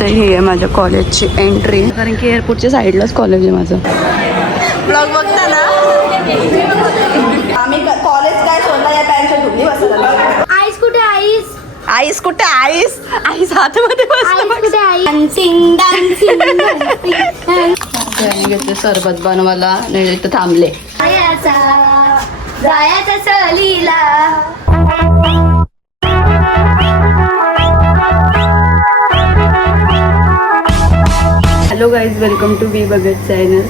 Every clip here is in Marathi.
तर ही आहे माझ्या कॉलेजची एंट्री, कारण की एअरपोर्टच्या साईडलाच कॉलेज आहे माझं. ब्लॉग बघता ना आम्ही कॉलेज काय सोडला या पॅन्टच्या ढुकली बसला. आईस कुठे आईस? आईस कुठे आईस? आईस हातामध्ये डान्सिंग डान्सिंग घेतले सरबत बनवायला, नाही इथं थांबले. जायचा सहलीला. Hello guys, welcome to be बगत चॅनल.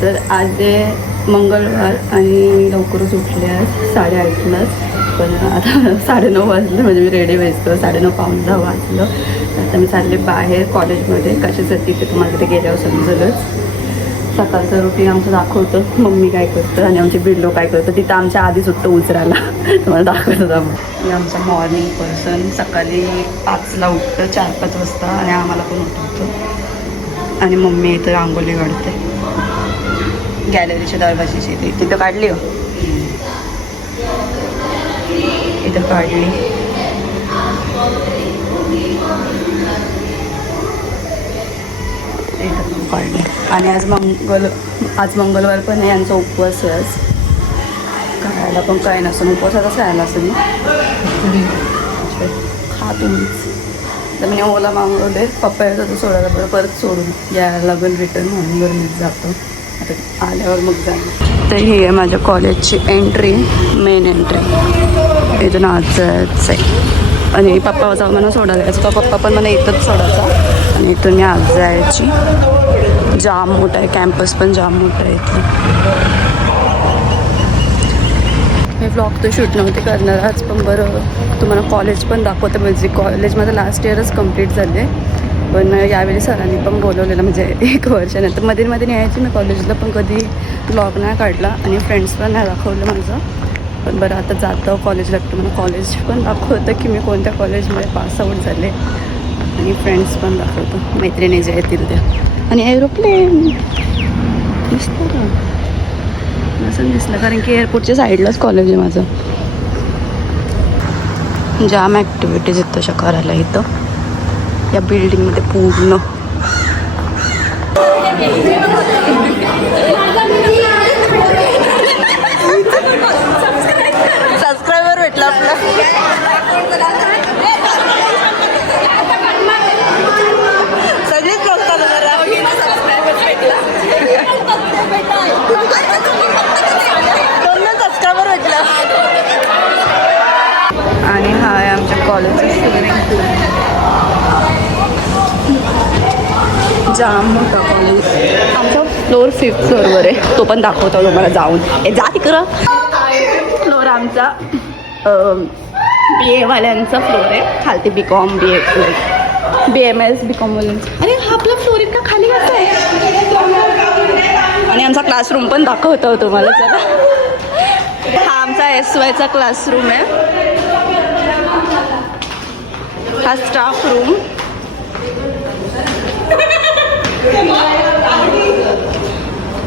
तर आज आहे मंगळवार आणि लवकरच उठले आज 8:30लाच, पण आता 9:30 वाजलं, म्हणजे मी रेडी व्हायचं 9:30 पाऊण 10 वाजलं. आता मी चालले बाहेर कॉलेजमध्ये. कशासाठी ते तुम्हाला तिथे गेल्यावर समजलंच. सकाळचं रुटीन आमचं दाखवतं, मम्मी काय करतं आणि आमचे बिल्लो काय करतं. तिथं आमच्या आधीच उठतं उचरायला, तुम्हाला दाखवतं आपण. हे आमचं मॉर्निंग पर्सन सकाळी 5ला उठतं, 4-5 वाजता, आणि आम्हाला पण उठवतं. आणि मम्मी इथं रांगोळी काढते गॅलरीच्या दरवाजाची. तिथं काढली हो, इथं काढली. इथं पण काढली. आणि आज मंगळवार पण आहे, यांचा उपवास आहे आज. खायला पण काय नसून उपवासाचाच खायला असेल ना, खा तुम्हीच. तर मी ओला मागवले, पप्पा येत होतं सोडायला, परत सोडून यायला लागून रिटर्न म्हणून मीच जातो. आता आल्यावर मग जाणार. तर ही आहे माझ्या कॉलेजची एंट्री, मेन एंट्री. इथून आज जायचं आहे आणि पप्पा जाऊ मला सोडायला यायचं. पप्पा पण मला इथंच सोडायचा आणि इथून मी आज जायची. जाम मोठा आहे कॅम्पस, पण जाम मोठा आहे इथलं. हे ब्लॉग तर शूट नव्हते करणार आज, पण बरं तुम्हाला कॉलेज पण दाखवतं. म्हणजे कॉलेज माझं लास्ट इयरच कंप्लीट झाले, पण यावेळी सरांनी पण बोलवलेलं, म्हणजे 1 वर्षानंतर. मध्ये यायची मी कॉलेजला, पण कधी ब्लॉग नाही काढला आणि फ्रेंड्स पण नाही दाखवलं माझं. पण बरं आता जातं कॉलेजला, तर मला कॉलेज पण दाखवतं की मी कोणत्या कॉलेजमध्ये पासआउट झाले, आणि फ्रेंड्स पण दाखवतं, मैत्रिणी जे येतील त्या. आणि एरोप्लेन दिसतं का? असं दिसलं, कारण की एअरपोर्टच्या साईडलाच कॉलेज आहे माझं. जाम ॲक्टिव्हिटीज आहेत तशा करायला इथं या बिल्डिंगमध्ये पूर्ण. सबस्क्रायबर भेटला आपला. सगळीच बघतात जरा, सबस्क्रायबर भेटला, सबस्क्रायबर भेटला. आणि हा आहे आमच्या कॉलेजचा स्विमिंग पूल. जाम मोठा कॉलेज. आमचा फ्लोअर 5th फ्लोअरवर आहे, तो पण दाखवतो तुम्हाला जाऊन. जा तिकडं. फ्लोअर आमचा BA वाल्यांचा फ्लोअर आहे, खालती BCom BA BMS BCom वाल्यांचा. अरे हा आपला फ्लोअर इतका खाली कसं आहे. आणि आमचा क्लासरूम पण दाखवतो तुम्हाला. चला, हा आमचा SYचा क्लासरूम आहे. हा स्टाफ रूम,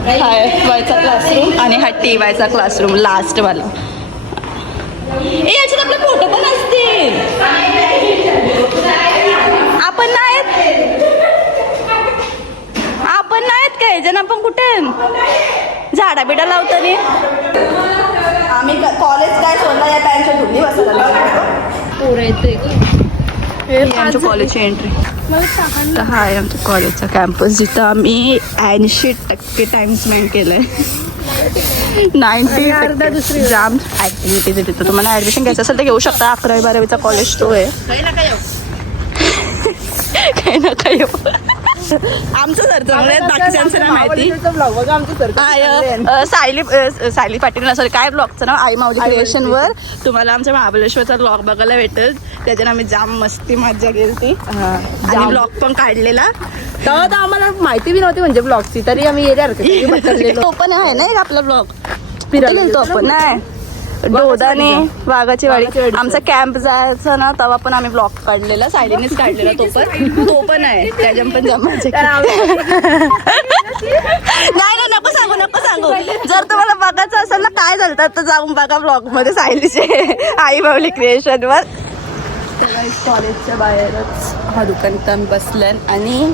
हा FYचा क्लासरूम, आणि हा TYचा क्लासरूम लास्टवाला. याच्यात आपले फोटो पण असतील. आपण नाहीत काय जण, आपण कुठे झाडा बिडा लावतो रे. आम्ही कॉलेज काय सोडला या पॅन्टच्या ढुकली बसला. आमच्या कॉलेजची एंट्री. तर हा आहे आमच्या कॉलेजचा कॅम्पस, जिथं आम्ही 80% टाइम स्पेंड केलाय. 90% जाम ॲक्टिव्हिटीज आहे तिथं. तुम्हाला ॲडमिशन घ्यायचं असेल तर घेऊ शकता. 11वी 12वीचा कॉलेज तो आहे. काही ना काही आमचं सर चांगलं आहे, बाकीच्यांचं नाही माहिती. सायली पाटील, सॉरी काय ब्लॉगचं नाव, आई माऊली क्रिएशनवर तुम्हाला आमच्या महाबळेश्वरचा ब्लॉग बघायला भेटेल. त्याच्यानं आम्ही जाम मस्ती मज्जा गेली आणि ब्लॉग पण काढलेला. तेव्हा तर आम्हाला माहिती बी नव्हती म्हणजे ब्लॉगची, तरी आम्ही येणार. तो पण आहे ना आपला ब्लॉग, फिरायला आपण नाही डोदाने वाघाची वाडी. आमचा कॅम्प जायचा ना, तेव्हा पण आम्ही ब्लॉग काढलेला, सायलीनेच काढलेला. तो पण आहे, त्याच्यात पण जमायचे. नाही नको सांगू. जर तुम्हाला बघायचं असेल ना काय झालं तर जाऊन बघा ब्लॉग मध्ये सायलीचे आई माऊली क्रिएशनवर. कॉलेजच्या बाहेरच हा दुकान इथं आम्ही बसल्या आणि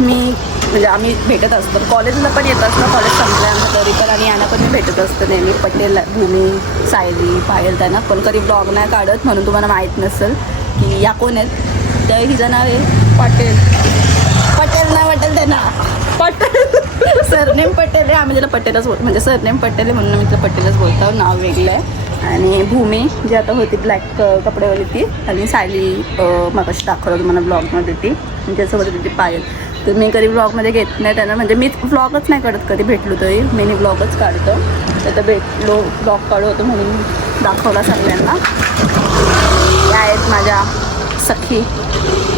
म्हणजे आम्ही भेटत असतो कॉलेजला पण येत असतो. कॉलेज संपल्यानंतर तरी पण आणि यांना पण मी भेटत असतो नेहमी. पटेल, भूमी, सायली, पायल त्यांना पण कधी ब्लॉग नाही काढत म्हणून तुम्हाला माहीत नसेल की या कोण आहेत. तर हिचं नाव आहे पटेल. पटेल नाही वाटेल त्यांना पटेल सरनेम पटेल आहे. आम्ही त्याला पटेलच बोलतो म्हणजे सरनेम पटेल आहे म्हणून आम्ही त्याला पटेलच बोलतो. नाव वेगळं आहे. आणि भूमी जी आता होती ब्लॅक कपडेवाली ती आणि सायली मगाशी दाखवलं तुम्हाला ब्लॉगमध्ये ती त्याच्यासोबत होती पायल. तर मी कधी ब्लॉगमध्ये घेत नाही त्यांना म्हणजे मी ब्लॉगच नाही काढत कधी भेटलो तरी मिनी ब्लॉगच काढतो. तर भेटलो ब्लॉग काढू होतो म्हणून दाखवला सगळ्यांना. या आहेत माझ्या सखी.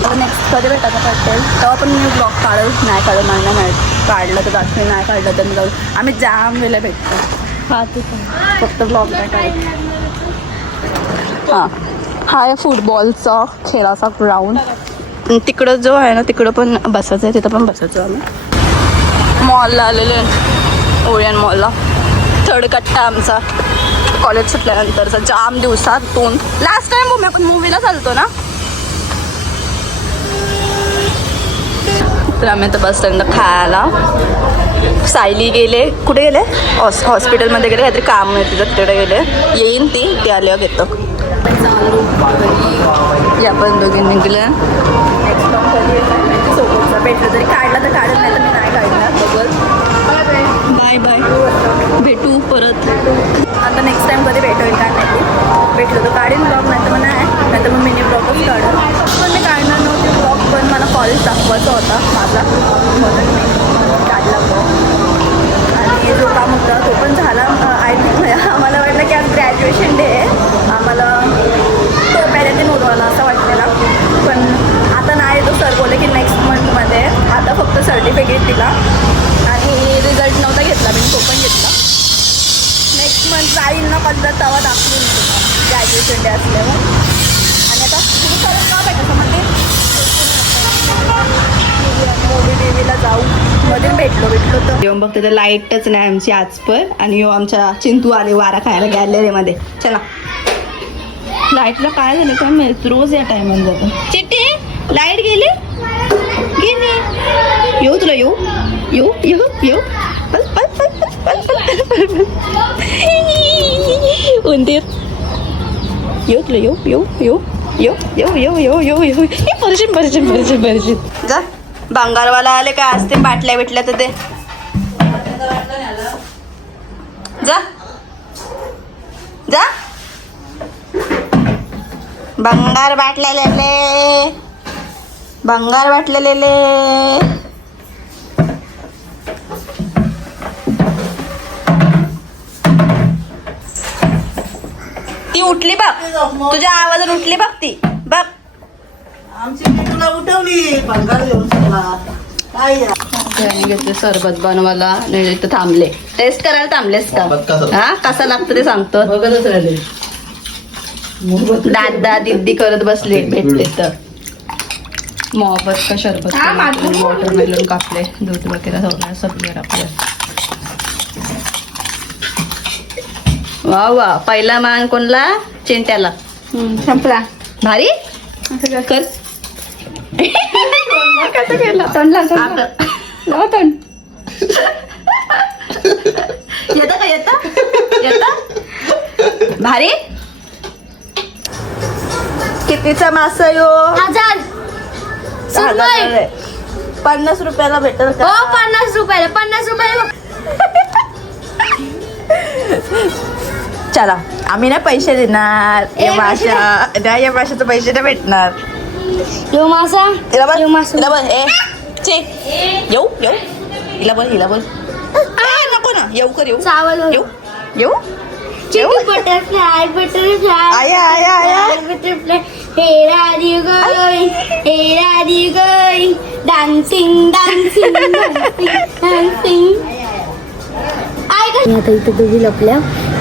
तर नेक्स्ट कधी भेटायचं पटेल तेव्हा पण मी ब्लॉग काढत नाही काढत मला नाही माहीत. काढलं तर दाखवे नाही काढलं तर मी जाऊ. आम्ही जाम वेळेला भेटतो. हां ठीक आहे फक्त ब्लॉग नाही काढत. हां हा आहे फुटबॉलचा खेळाचा ग्राउंड. तिकडं जो आहे ना तिकडं पण बसायचं आहे तिथं पण बसायचं आम्ही. मॉलला आलेले ओरियन मॉलला. थर्ड कट्टा आमचा कॉलेज सुटल्यानंतरचा जाम दिवसातून लास्ट टाइम आपण मूवीला चालतो ना. तर आम्ही आता बस स्टँडला खायला. सायली गेले कुठे गेले हॉस्पिटलमध्ये गेले काहीतरी काम आहे तिथं तिकडे गेले. येईन ती आल्यावर घेतो. या पण दोघी निघल्या. नेक्स्ट ब्लॉग कधी सोबतचा भेटलं तरी काढला तर काढत नाही तर मी नाही काढणार बघत. बाय बाय भेटू परत. आता नेक्स्ट टाइम कधी भेटून काय नाही भेटलं तर काढेन ब्लॉग नाही तर मग नाही तर मग मिनी ब्लॉगच काढेल. पण मी काढणार नव्हते ब्लॉग पण मला कॉलेज दाखवायचा होता माझा म्हणून मी काढला ब्लॉग. आणि जो काम होता तो पण झाला. आय थिंक आम्हाला वाटलं की आज ग्रॅज्युएशन डे आहे आम्हाला तो पहिल्यांदा नोंदवायला असं वाटलेला पण आता नाही. तो सर बोलले की नेक्स्ट मंथमध्ये आता फक्त सर्टिफिकेट दिला आणि रिझल्ट नव्हता घेतला मी तो पण घेतला. नेक्स्ट मंथ जाईल ना पण तेव्हा दाखवून ग्रॅज्युएशन डे असल्यावर. आणि आता तुम्ही परत का भेटायचं म्हणजे मूवी टीव्हीला जाऊ मध्ये भेटलो तर येऊन बघते तर लाईटच नाही आमची आज पण. आणि आमच्या चिंतू आले वारा खायला गॅलरीमध्ये. चला लाईटला काय झालं काय माहित रोज या टायमाला जातो. चिट्टी लाईट गेली येऊ तुला येऊ येऊ येऊ येऊ उंदीर येऊ तुला येऊ येऊ येऊ येऊ येऊ येऊ येऊ येऊ येऊ परशीन जा. भंगारवाला आले काय असते बाटल्या बिटल्या तर ते जा जा. भंगार बाटलेले भंगार बाटलेले. ती उठली बघ तुझ्या आवाजात उठली बघ ती बघ. आमची तुला उठवली भंगार घेऊन घेतले सरबत बनवायला नाही इथं थांबले. टेस्ट करायला थांबलेस का हा कसा लागतं ते सांगतो. बघतच राहिले दादा दिद्दी करत बसले भेटले तर. मोहब्बत का शरबत वॉटरमेलन कापले दूध वगैरे सगळं आपलं. वा वा पहिला मान कोणला चिंट्याला संपला भारी कर. कसं केलं तोंडला तोंड येतं का येतं भारी. कितीचा मासा यो 1000 50 रुपयाला भेटेल का. हो 50 रुपयाला 50 रुपयाला. चला आम्ही ना पैसे देणार या माशाचे पैसे नाही भेटणार. यो मासा हिला बोल यो मासा. हिला बोल ए चे येऊ येऊ हिला बोल नको ना येऊ कर येऊ चावल येऊ येऊ येऊ बटरफ्लाय बटरफ्लाय आया आया आया बटरफ्लाय. हे राधी गई डान्सिंग डान्सिंग डान्सिंग. आता इथे दोघी लपल्या.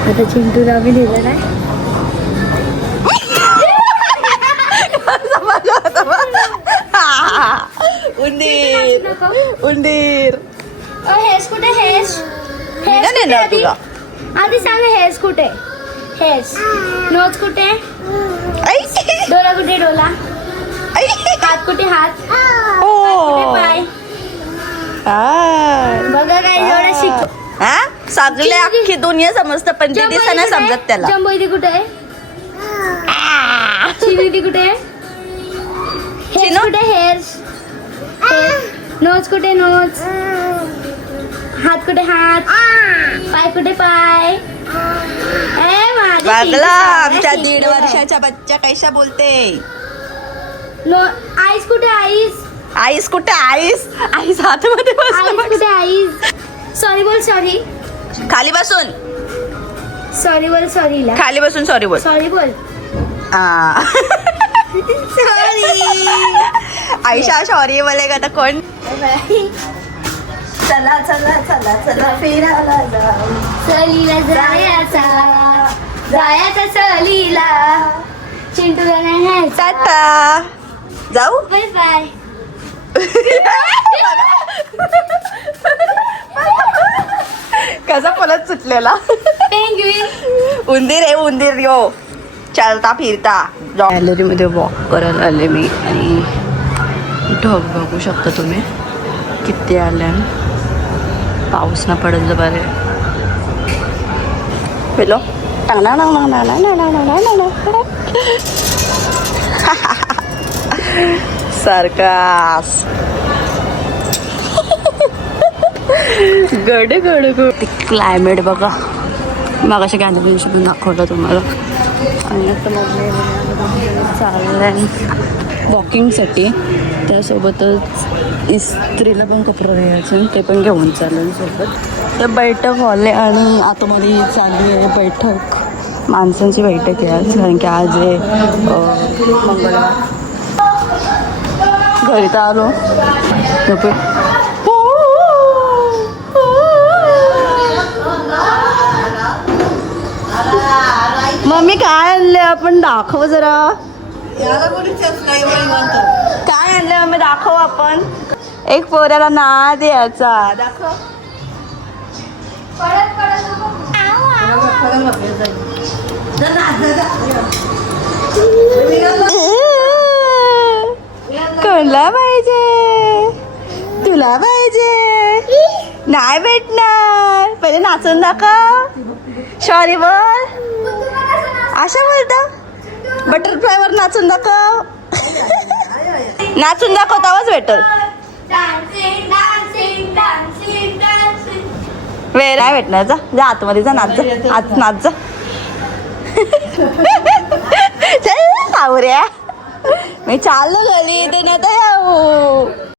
आता चिंटूला आम्ही दिलं नाही. उंदीर हेस कुठे हेस तुला आधी सांग हेस कुठे हेस नोज कुठे डोला कुठे डोला? हात कुठे हात? कुठे पाय? बघा काय एवढं शिक. हा सगळे अख्खी दुनिया समजतं पण ते दिसायला समजत त्याला. जम्बो इथे कुठे आहे? चिनी कुठे आहे? हेअर्स कुठे हेअर्स? नोज कुठे नोज? हात कुठे हात? पाय कुठे पाय? बघला आमच्या 1.5 वर्षाच्या बच्चा कैसा बोलते. आईस कुठे आईस? आईस कुठे आईस? आईस हातामध्ये आईस बसलं. कुठे आईस? सॉरी बोल सॉरी. खाली बसून सॉरी बोल सॉरीला. खाली बसून सॉरी बोल. सॉरी बोल. आईशा सॉरी बोलेगा तर कोण. चला चला चला चला फिरायला जाऊ. सहलीला जायचा जायचा सहलीला. चिंटूला नाही टाटा जाऊ. Bye bye. कसा पलट सुटलेला. पेंग्विन. उंदीर आहे उंदीर यो चालता फिरता. गॅलरीमध्ये वॉक करायला आले मी आणि ढग बघू शकता तुम्ही किती आल्या. पाऊस ना पडलं बरे. पेलो सरकास गड गड गड. क्लायमेट बघा मग अशा गॅलरीशी पण दाखवलं तुम्हाला. आणि आता मग चाललंय वॉकिंगसाठी. त्यासोबतच इस्त्रीला पण कपडे घ्यायचे ते पण घेऊन चालेल सोबत. तर बैठक हॉल आहे आणि आतमध्ये चालू आहे बैठक. माणसांची बैठक आहे आज कारण की आज आहे मंगळवार. घरी तर आलो मम्मी काय आणले आपण दाखव जरा. याला कोणी नाही म्हणतात. काय आणलं मम्मी दाखव आपण. एक पोऱ्याला ना द्यायचा दाखव. कोणला पाहिजे तुला पाहिजे नाही भेटणार. पहिले नाचून दाखव. सॉरी बोल. अशा बोलता बटरफ्लाय वर नाचून दाखव. नाचून दाखव तेव्हाच भेटल. Dancing dancing dancing dancing. वेळ नाही भेटणार. जा जा आतमध्ये जा नाच जा. आत नाच जा. चल सावऱ्या मी चाललो घरी ते नव्हतं येऊ.